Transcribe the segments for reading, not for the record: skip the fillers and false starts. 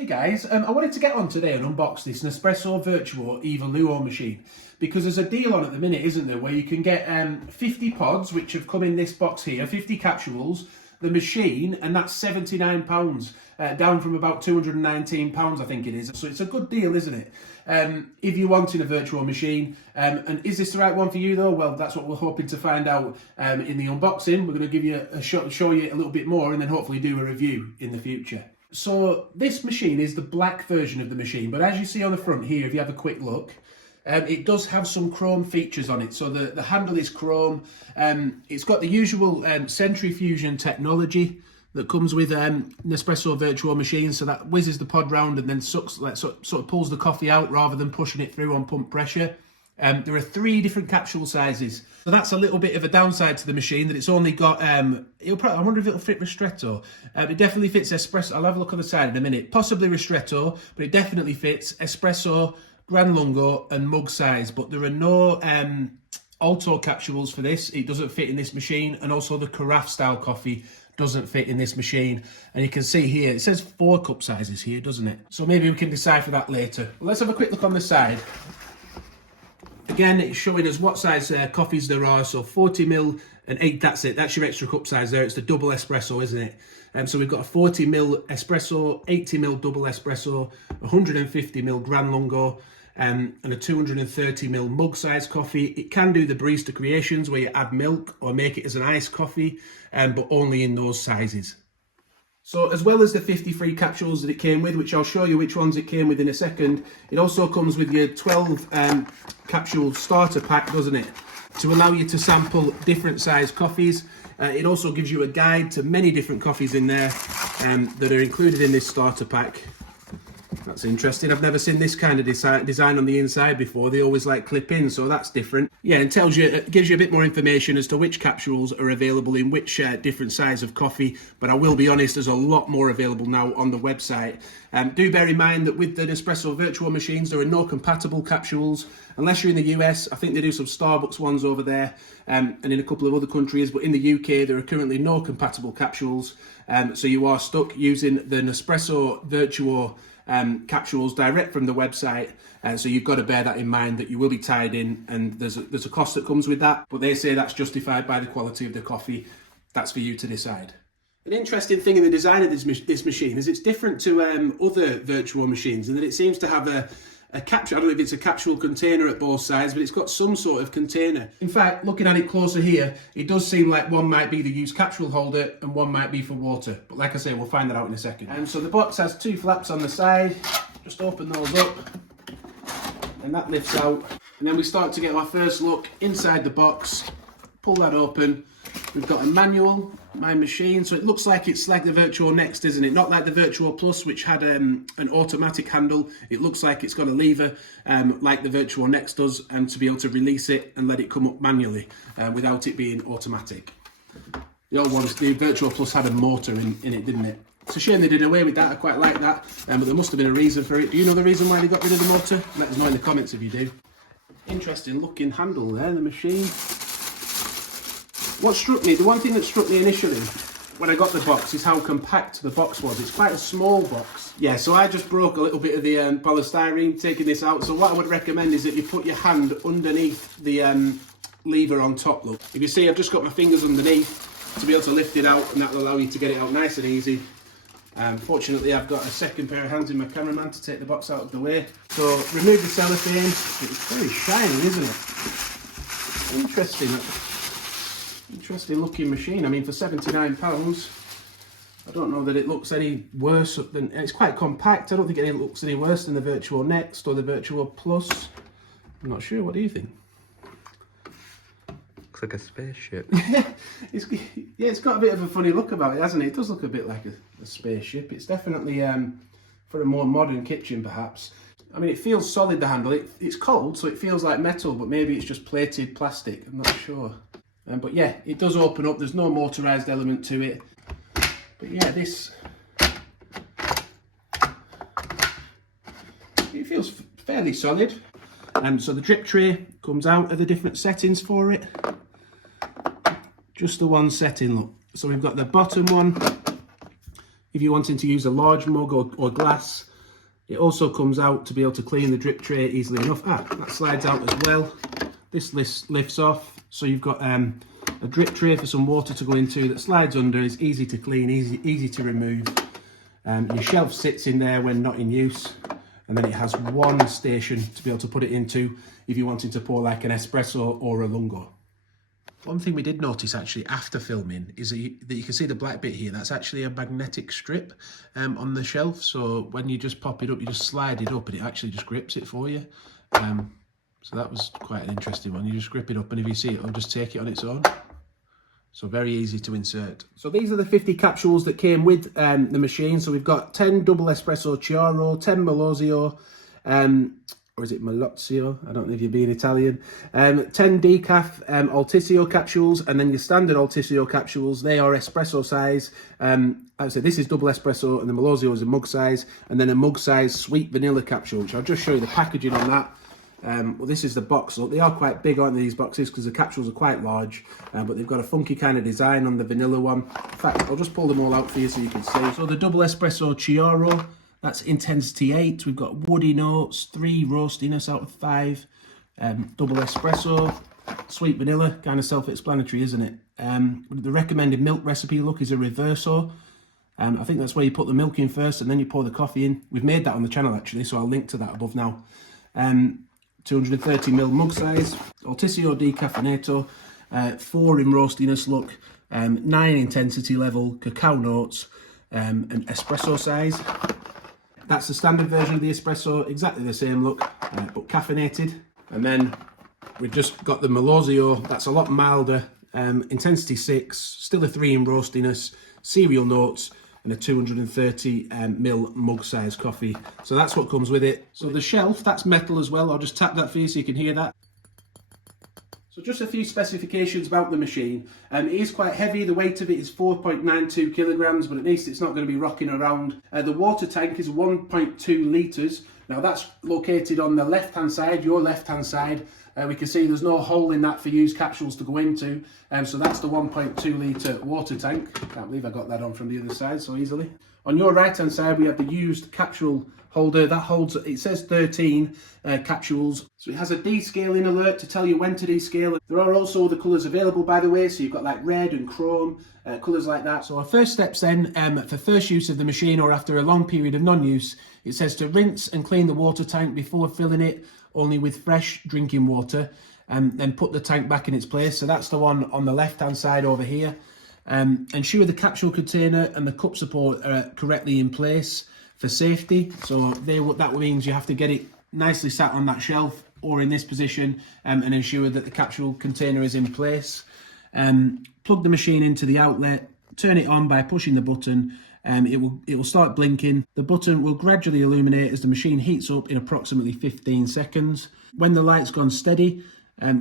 Hey guys, I wanted to get on today and unbox this Nespresso Vertuo Evoluo machine because there's a deal on at the minute, isn't there, where you can get 50 pods, which have come in this box here, 50 capsules, the machine, and that's £79, down from about £219, I think it is. So it's a good deal, isn't it? If you're wanting a Vertuo machine. And is this the right one for you though? Well, that's what we're hoping to find out in the unboxing. We're going to give you show you a little bit more and then hopefully do a review in the future. So this machine is the black version of the machine, but as you see on the front here, if you have a quick look, it does have some chrome features on it. So the handle is chrome. It's got the usual Centrifusion technology that comes with Nespresso Vertuo machines. So that whizzes the pod round and then sucks, sort of pulls the coffee out rather than pushing it through on pump pressure. There are 3 different capsule sizes. So that's a little bit of a downside to the machine, that it's only got, I wonder if it'll fit ristretto. It definitely fits espresso. I'll have a look on the side in a minute. Possibly ristretto, but it definitely fits espresso, gran lungo and mug size. But there are no auto capsules for this. It doesn't fit in this machine. And also the carafe style coffee doesn't fit in this machine. And you can see here, it says 4 cup sizes here, doesn't it? So maybe we can decipher that later. Well, let's have a quick look on the side. Again, it's showing us what size coffees there are. So 40ml and 8, that's it. That's your extra cup size there. It's the double espresso, isn't it? So we've got a 40ml espresso, 80ml double espresso, 150ml gran lungo, and a 230ml mug size coffee. It can do the barista creations where you add milk or make it as an iced coffee, but only in those sizes. So as well as the 50 free capsules that it came with, which I'll show you which ones it came with in a second, it also comes with your 12 capsule starter pack, doesn't it? To allow you to sample different size coffees. It also gives you a guide to many different coffees in there that are included in this starter pack. That's interesting. I've never seen this kind of design on the inside before. They always like clip in, so that's different. Yeah, and it gives you a bit more information as to which capsules are available in which different size of coffee. But I will be honest, there's a lot more available now on the website. Do bear in mind that with the Nespresso Vertuo machines, there are no compatible capsules. Unless you're in the US, I think they do some Starbucks ones over there and in a couple of other countries. But in the UK, there are currently no compatible capsules. So you are stuck using the Nespresso Vertuo capsules direct from the website, so you've got to bear that in mind, that you will be tied in, and there's a cost that comes with that, but they say that's justified by the quality of the coffee. That's for you to decide. An interesting thing in the design of this machine is it's different to other Vertuo machines in that it seems to have a capsule. I don't know if it's a capsule container at both sides, but it's got some sort of container. In fact, looking at it closer here, it does seem like one might be the used capsule holder and one might be for water. But like I say, we'll find that out in a second. And so the box has 2 flaps on the side. Just open those up and that lifts out. And then we start to get our first look inside the box. Pull that open. We've got a manual, my machine. So it looks like it's like the Vertuo Next, isn't it? Not like the Vertuo Plus, which had an automatic handle. It looks like it's got a lever, like the Vertuo Next does, and to be able to release it and let it come up manually without it being automatic. The old ones, the Vertuo Plus had a motor in it, didn't it? It's a shame they did away with that. I quite like that, but there must have been a reason for it. Do you know the reason why they got rid of the motor? Let us know in the comments if you do. Interesting looking handle there, the machine. What struck me, the one thing that struck me initially when I got the box is how compact the box was. It's quite a small box. Yeah, so I just broke a little bit of the polystyrene taking this out. So what I would recommend is that you put your hand underneath the lever on top, look. If you see, I've just got my fingers underneath to be able to lift it out, and that will allow you to get it out nice and easy. Fortunately, I've got a second pair of hands in my cameraman to take the box out of the way. So remove the cellophane. It's very shiny, isn't it? Interesting looking machine. I mean, for £79, I don't know that it looks any worse than, it's quite compact. I don't think it looks any worse than the Vertuo Next or the Vertuo Plus. I'm not sure. What do you think? Looks like a spaceship. It's got a bit of a funny look about it, hasn't it? It does look a bit like a spaceship. It's definitely for a more modern kitchen, perhaps. I mean, it feels solid, the handle. It's cold, so it feels like metal, but maybe it's just plated plastic. I'm not sure. But yeah, it does open up. There's no motorised element to it. But yeah, it feels fairly solid. So the drip tray comes out of the different settings for it. Just the one setting, look. So we've got the bottom one. If you're wanting to use a large mug or glass, It also comes out to be able to clean the drip tray easily enough. That slides out as well. This lifts off, so you've got a drip tray for some water to go into that slides under. Is easy to clean, easy to remove. Your shelf sits in there when not in use, and then it has one station to be able to put it into if you're wanting to pour like an espresso or a lungo. One thing we did notice actually after filming is that you can see the black bit here. That's actually a magnetic strip on the shelf. So when you just pop it up, you just slide it up and it actually just grips it for you. So that was quite an interesting one. You just grip it up and if you see it, it'll just take it on its own. So very easy to insert. So these are the 50 capsules that came with the machine. So we've got 10 double espresso Chiaro, 10 Malozio, or is it Malozio? I don't know if you're being Italian. 10 decaf Altisio capsules, and then your standard Altisio capsules. They are espresso size. Like I said, this is double espresso, and the Malozio is a mug size, and then a mug size sweet vanilla capsule, which I'll just show you the packaging on that. Well, this is the box. So they are quite big, aren't they, these boxes, because the capsules are quite large, but they've got a funky kind of design on the vanilla one. In fact, I'll just pull them all out for you so you can see. So the double espresso Chiaro, that's intensity 8. We've got woody notes, 3 roastiness out of 5. Double espresso, sweet vanilla, kind of self-explanatory, isn't it? The recommended milk recipe look is a reverso. I think that's where you put the milk in first and then you pour the coffee in. We've made that on the channel actually, so I'll link to that above now. 230ml mug size, Altisio decaffeinato, 4 in roastiness look, 9 intensity level, cacao notes, and espresso size. That's the standard version of the espresso, exactly the same look, but caffeinated. And then we've just got the Malozio, that's a lot milder, intensity 6, still a 3 in roastiness, cereal notes, and a 230ml mug size coffee. So that's what comes with it. So the shelf, that's metal as well. I'll just tap that for you so you can hear that. So just a few specifications about the machine. It is quite heavy. The weight of it is 4.92 kilograms, but at least it's not going to be rocking around. The water tank is 1.2 litres. Now that's located on the left-hand side, your left-hand side. We can see there's no hole in that for used capsules to go into. So that's the 1.2 litre water tank. Can't believe I got that on from the other side so easily. On your right-hand side, we have the used capsule holder. That holds, it says 13 capsules. So it has a descaling alert to tell you when to descale. There are also the colours available, by the way. So you've got like red and chrome, colours like that. So our first steps then, for first use of the machine or after a long period of non-use, it says to rinse and clean the water tank before filling it only with fresh drinking water, and then put the tank back in its place. So that's the one on the left-hand side over here. Ensure the capsule container and the cup support are correctly in place for safety. So that means you have to get it nicely sat on that shelf or in this position, and ensure that the capsule container is in place. Plug the machine into the outlet, turn it on by pushing the button. It will start blinking. The button will gradually illuminate as the machine heats up in approximately 15 seconds. When the light's gone steady,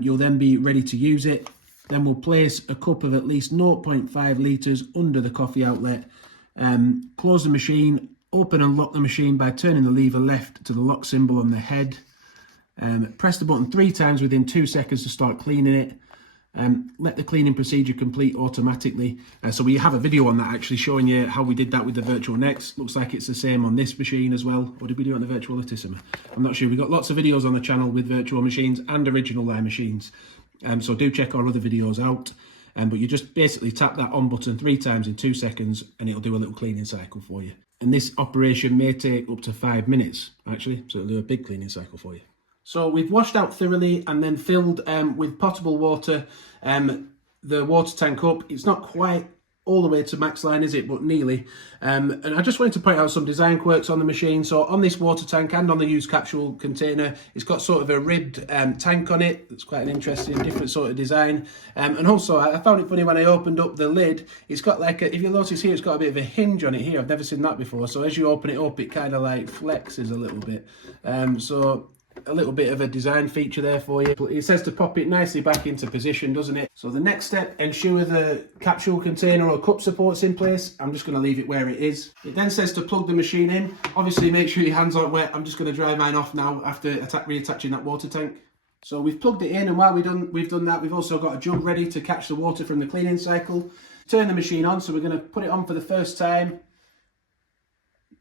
you'll then be ready to use it. Then we'll place a cup of at least 0.5 litres under the coffee outlet. Close the machine, open and lock the machine by turning the lever left to the lock symbol on the head. Press the button 3 times within 2 seconds to start cleaning it. Let the cleaning procedure complete automatically. So we have a video on that actually showing you how we did that with the Vertuo Next. Looks like it's the same on this machine as well. Or did we do it on the Vertuo Latissima? I'm not sure. We've got lots of videos on the channel with Vertuo machines and original line machines. So do check our other videos out. But you just basically tap that on button 3 times in 2 seconds and it'll do a little cleaning cycle for you. And this operation may take up to 5 minutes actually. So it'll do a big cleaning cycle for you. So we've washed out thoroughly and then filled with potable water the water tank up. It's not quite all the way to max line, is it? But nearly. And I just wanted to point out some design quirks on the machine. So on this water tank and on the used capsule container, it's got sort of a ribbed tank on it. It's quite an interesting, different sort of design. And also, I found it funny when I opened up the lid. It's got like, if you notice here, it's got a bit of a hinge on it here. I've never seen that before. So as you open it up, it kind of like flexes a little bit. So a little bit of a design feature there for you. It says to pop it nicely back into position, doesn't it? So the next step, ensure the capsule container or cup support's in place. I'm just going to leave it where it is. It then says to plug the machine in. Obviously make sure your hands aren't wet. I'm just going to dry mine off now after reattaching that water tank. So we've plugged it in, and while we've done that, we've also got a jug ready to catch the water from the cleaning cycle. Turn the machine on, so we're going to put it on for the first time.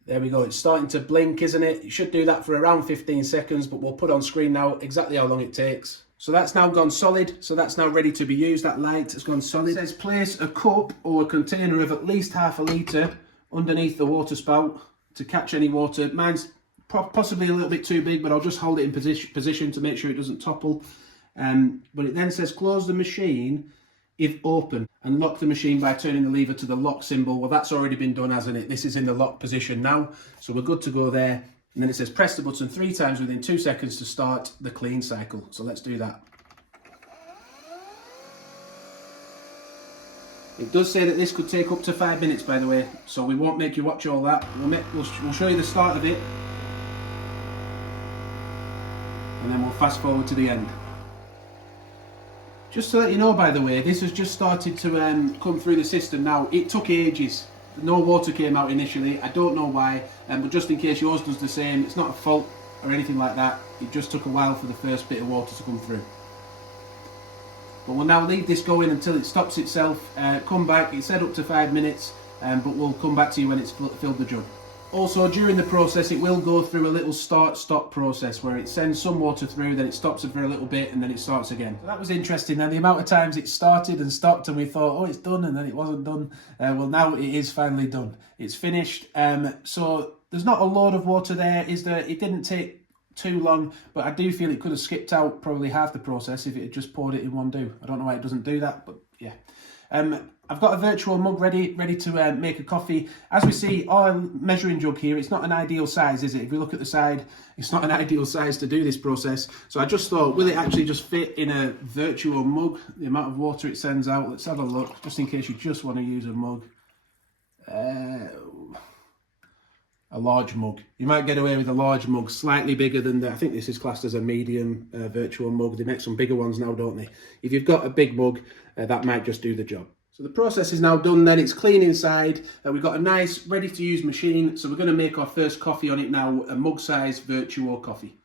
There we go, it's starting to blink, isn't it? It should do that for around 15 seconds, but we'll put on screen now exactly how long it takes. So that's now gone solid, so that's now ready to be used. That light has gone solid. It says place a cup or a container of at least half a litre underneath the water spout to catch any water. Mine's possibly a little bit too big, but I'll just hold it in position to make sure it doesn't topple. But it then says close the machine if open and lock the machine by turning the lever to the lock symbol. Well, that's already been done, hasn't it? This is in the lock position now, so we're good to go there. And then it says press the button 3 times within 2 seconds to start the clean cycle. So let's do that. It does say that this could take up to 5 minutes, by the way, so we won't make you watch all that. We'll show you the start of it, and then we'll fast forward to the end. Just to let you know, by the way, this has just started to come through the system now. It took ages. No water came out initially. I don't know why, but just in case yours does the same, it's not a fault or anything like that. It just took a while for the first bit of water to come through. But we'll now leave this going until it stops itself. Come back, it said up to 5 minutes, but we'll come back to you when it's filled the jug. Also, during the process, it will go through a little start-stop process where it sends some water through, then it stops it for a little bit, and then it starts again. So that was interesting. Now, the amount of times it started and stopped, and we thought, oh, it's done, and then it wasn't done. Well, now it is finally done. It's finished. So there's not a load of water there, is there? It didn't take too long, but I do feel it could have skipped out probably half the process if it had just poured it in one do. I don't know why it doesn't do that, but yeah. I've got a virtual mug ready to make a coffee. As we see, our measuring jug here, it's not an ideal size, is it? If we look at the side, it's not an ideal size to do this process. So I just thought, will it actually just fit in a virtual mug? The amount of water it sends out. Let's have a look, just in case you just want to use a mug. A large mug. You might get away with a large mug, slightly bigger than I think this is classed as a medium virtual mug. They make some bigger ones now, don't they? If you've got a big mug, that might just do the job. So the process is now done then, it's clean inside. We've got a nice ready to use machine. So we're going to make our first coffee on it now, a mug size Vertuo coffee.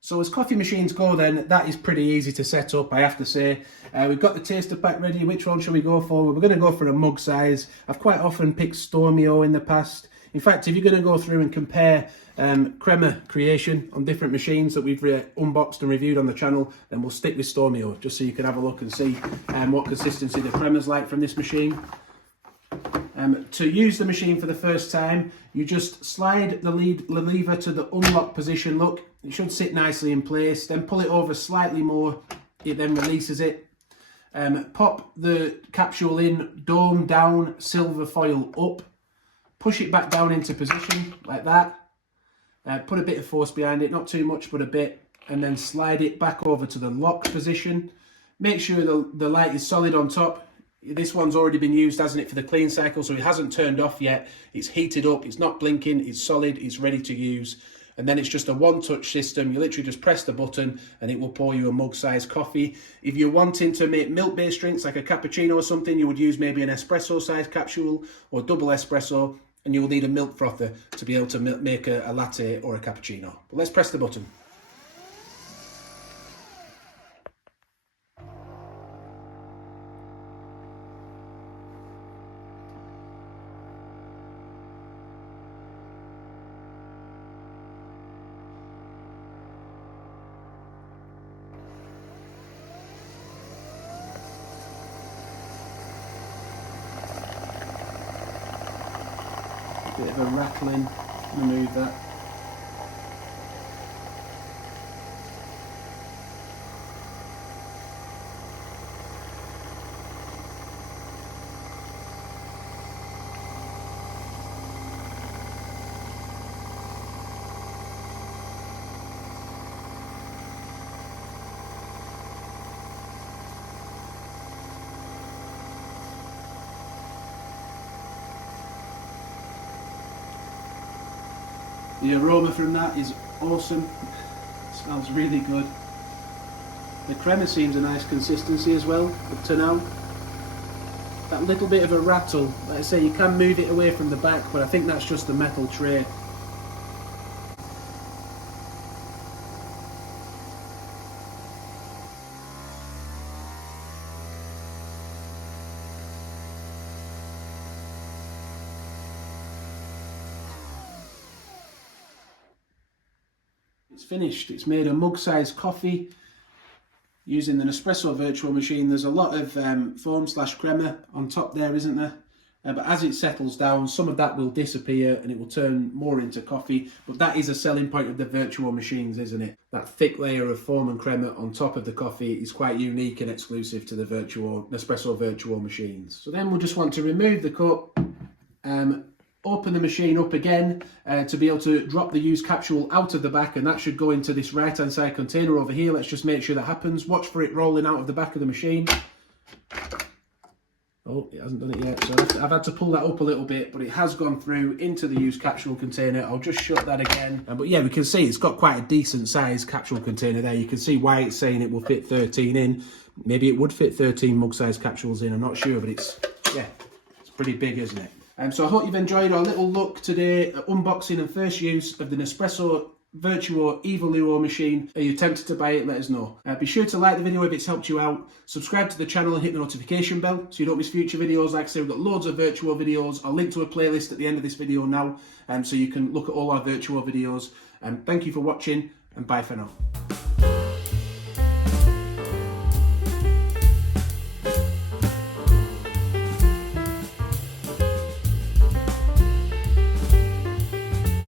So as coffee machines go then, that is pretty easy to set up, I have to say. We've got the taster pack ready. Which one should we go for? We're going to go for a mug size. I've quite often picked Stormio in the past. In fact, if you're going to go through and compare crema creation on different machines that we've unboxed and reviewed on the channel, then we'll stick with Stormio, just so you can have a look and see what consistency the crema's like from this machine. To use the machine for the first time, you just slide the lever to the unlock position. Look, it should sit nicely in place. Then pull it over slightly more, it then releases it. Pop the capsule in, dome down, silver foil up. Push it back down into position, like that. Put a bit of force behind it, not too much, but a bit. And then slide it back over to the lock position. Make sure the light is solid on top. This one's already been used, hasn't it, for the clean cycle, so it hasn't turned off yet. It's heated up, it's not blinking, it's solid, it's ready to use. And then it's just a one-touch system. You literally just press the button and it will pour you a mug-sized coffee. If you're wanting to make milk-based drinks like a cappuccino or something, you would use maybe an espresso-sized capsule or double espresso. And you will need a milk frother to be able to make a latte or a cappuccino. But let's press the button. Bit of a rattling, remove that. The aroma from that is awesome. It smells really good. The crema seems a nice consistency as well, up to now. That little bit of a rattle, like I say, you can move it away from the back, but I think that's just the metal tray. It's finished. It's made a mug-sized coffee using the Nespresso Vertuo machine. There's a lot of foam / crema on top there, isn't there? But as it settles down, some of that will disappear and it will turn more into coffee. But that is a selling point of the Vertuo machines, isn't it? That thick layer of foam and crema on top of the coffee is quite unique and exclusive to the Nespresso Vertuo machines. So then we'll just want to remove the cup, open the machine up again to be able to drop the used capsule out of the back, and that should go into this right hand side container over here. Let's just make sure that happens. Watch for it rolling out of the back of the machine. Oh, it hasn't done it yet, so I've had to pull that up a little bit, but it has gone through into the used capsule container. I'll just shut that again. But yeah, we can see it's got quite a decent size capsule container there. You can see why it's saying it will fit 13 in. Maybe it would fit 13 mug-sized capsules in, I'm not sure, but it's pretty big, isn't it? So I hope you've enjoyed our little look today at unboxing and first use of the Nespresso Vertuo Evoluo machine. Are you tempted to buy it? Let us know. Be sure to like the video if it's helped you out. Subscribe to the channel and hit the notification bell so you don't miss future videos. Like I say, we've got loads of Vertuo videos. I'll link to a playlist at the end of this video now, so you can look at all our Vertuo videos. Thank you for watching, and bye for now.